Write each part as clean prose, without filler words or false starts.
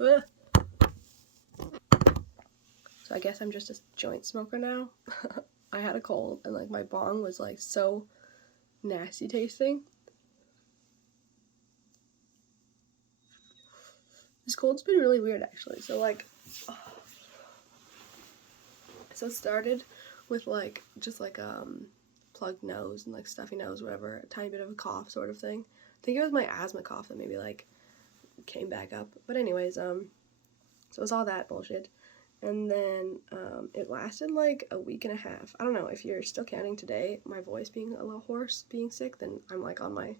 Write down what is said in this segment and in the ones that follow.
Ugh. So I guess I'm just a joint smoker now. I had a cold and like my bong was like so nasty tasting. This cold's been really weird actually. So like, so it started with like just like plugged nose and like stuffy nose, whatever, a tiny bit of a cough sort of thing. I think it was my asthma cough that maybe like came back up. But anyways, so it was all that bullshit. And then it lasted like a week and a half. I don't know, if you're still counting today, my voice being a little hoarse, being sick, then I'm like on my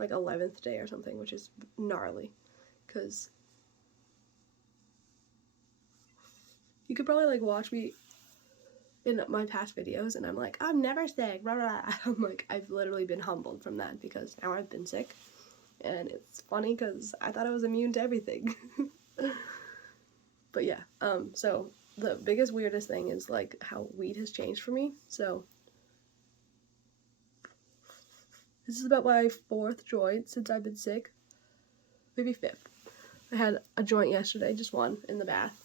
like 11th day or something, which is gnarly. Because you could probably like watch me in my past videos and I'm like, I'm never sick, blah, blah, blah. I'm like, I've literally been humbled from that because now I've been sick. And it's funny because I thought I was immune to everything. But yeah, so the biggest weirdest thing is like how weed has changed for me. So this is about my 4th joint since I've been sick, maybe 5th. I had a joint yesterday, just one, in the bath.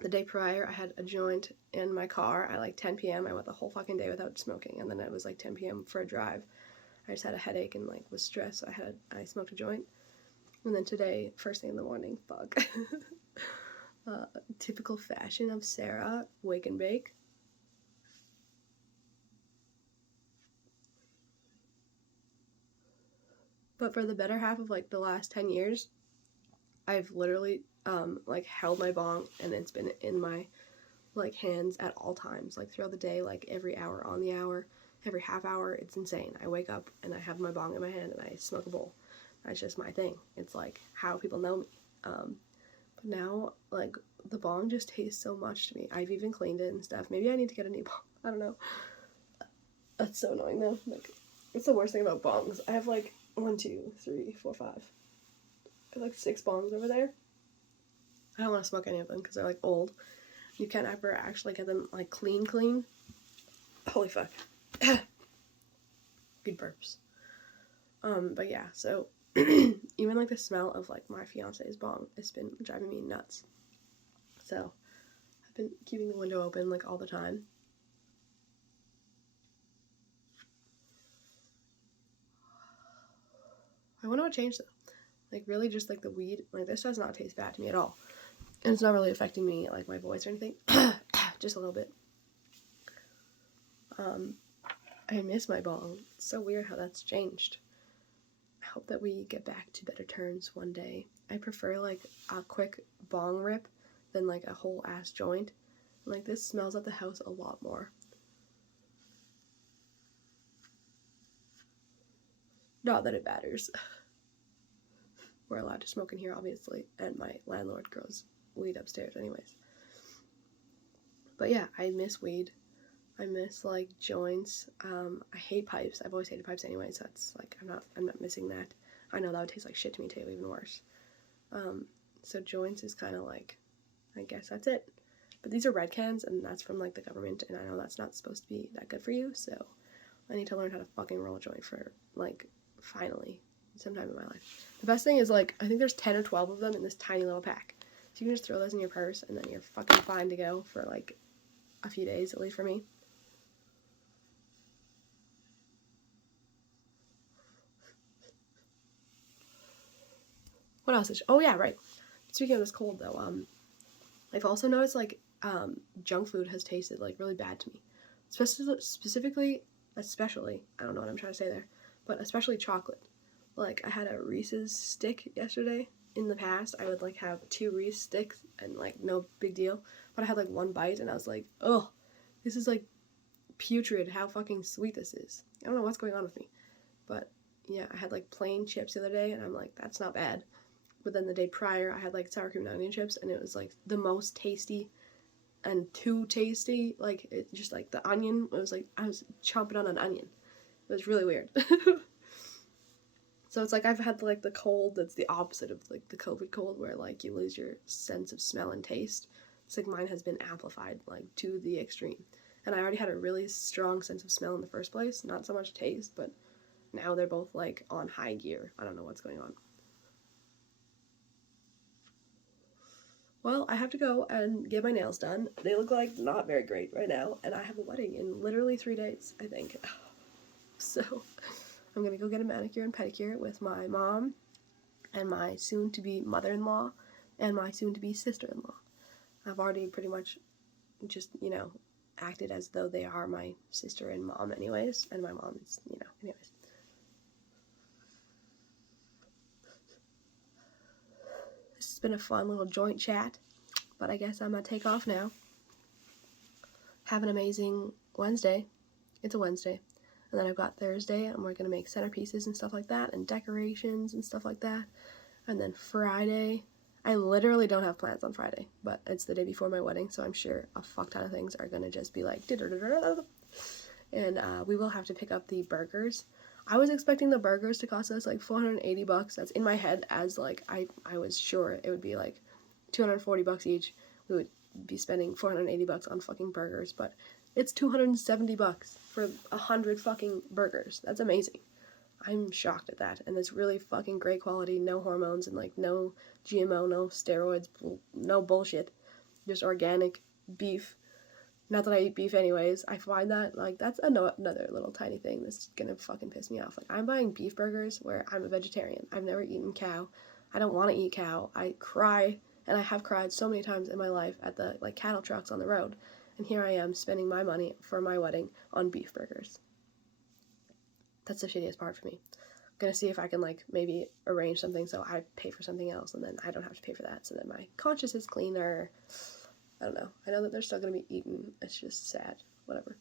The day prior, I had a joint in my car at like 10 p.m. I went the whole fucking day without smoking, and then it was like 10 p.m. for a drive. I just had a headache and like was stressed, so I smoked a joint. And then today, first thing in the morning, fuck. Typical fashion of Sarah, wake and bake. But for the better half of like the last 10 years, I've literally like held my bong and it's been in my like hands at all times, like throughout the day, like every hour on the hour, every half hour. It's insane. I wake up and I have my bong in my hand and I smoke a bowl. That's just my thing. It's like how people know me. But now like the bong just tastes so much to me. I've even cleaned it and stuff. Maybe I need to get a new bong. I don't know. That's so annoying though. Like, it's the worst thing about bongs. I have like 1, 2, 3, 4, 5. I have like 6 bongs over there. I don't want to smoke any of them because they're like old. You can't ever actually get them like clean. Holy fuck. Good burps. But yeah, so even like the smell of like my fiance's bong has been driving me nuts. So I've been keeping the window open like all the time. I wonder what changed though. Like really just like the weed, like this does not taste bad to me at all. And it's not really affecting me like my voice or anything. Just a little bit. I miss my bong. It's so weird how that's changed. I hope that we get back to better terms one day. I prefer like a quick bong rip than like a whole ass joint. And, like this smells at the house a lot more. Not that it matters. We're allowed to smoke in here obviously, and my landlord grows weed upstairs anyways. But yeah, I miss weed. I miss like joints. I hate pipes. I've always hated pipes anyway, so it's like I'm not missing that. I know that would taste like shit to me too, even worse. So joints is kind of like, I guess that's it. But these are red cans, and that's from like the government, and I know that's not supposed to be that good for you. So I need to learn how to fucking roll a joint for like finally sometime in my life. The best thing is like I think there's 10 or 12 of them in this tiny little pack, so you can just throw those in your purse, and then you're fucking fine to go for like a few days, at least for me. What else is... Oh, yeah, right. Speaking of this cold, though, I've also noticed, like, junk food has tasted, like, really bad to me. Especially, I don't know what I'm trying to say there, but especially chocolate. Like, I had a Reese's stick yesterday. In the past, I would, like, have 2 Reese sticks and, like, no big deal. But I had, like, 1 bite, and I was like, ugh, this is, like, putrid how fucking sweet this is. I don't know what's going on with me. But, yeah, I had, like, plain chips the other day, and I'm like, that's not bad. But then the day prior, I had like sour cream and onion chips, and it was like the most tasty and too tasty. Like it just like the onion, it was like I was chomping on an onion. It was really weird. So it's like I've had like the cold that's the opposite of like the COVID cold, where like you lose your sense of smell and taste. It's like mine has been amplified like to the extreme. And I already had a really strong sense of smell in the first place, not so much taste, but now they're both like on high gear. I don't know what's going on. well, I have to go and get my nails done. They look like not very great right now, and I have a wedding in literally 3 days, I think. So I'm gonna go get a manicure and pedicure with my mom and my soon-to-be mother-in-law and my soon-to-be sister-in-law. I've already pretty much just, acted as though they are my sister and mom anyways, and my mom is, anyways. This has been a fun little joint chat, but I guess I'm gonna take off now. Have an amazing Wednesday. It's a Wednesday. And then I've got Thursday, and we're gonna make centerpieces and stuff like that, and decorations and stuff like that. And then Friday, I literally don't have plans on Friday, but it's the day before my wedding, so I'm sure a fuck ton of things are gonna just be like, and we will have to pick up the burgers. I was expecting the burgers to cost us like $480. That's in my head, as like I was sure it would be like $240 each. We would be spending $480 on fucking burgers, but it's $270 for 100 fucking burgers. That's amazing. I'm shocked at that, and it's really fucking great quality, no hormones, and like no GMO, no steroids, no bullshit, just organic beef. Not that I eat beef anyways. I find that, like, that's another little tiny thing that's gonna fucking piss me off. Like, I'm buying beef burgers where I'm a vegetarian. I've never eaten cow. I don't want to eat cow. I cry, and I have cried so many times in my life at the, like, cattle trucks on the road, and here I am spending my money for my wedding on beef burgers. That's the shittiest part for me. I'm gonna see if I can, like, maybe arrange something so I pay for something else, and then I don't have to pay for that, so that my conscience is cleaner. I don't know. I know that they're still gonna be eaten. It's just sad. Whatever.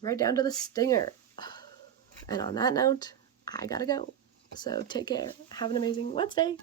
Right down to the stinger. And on that note, I gotta go. So take care. Have an amazing Wednesday.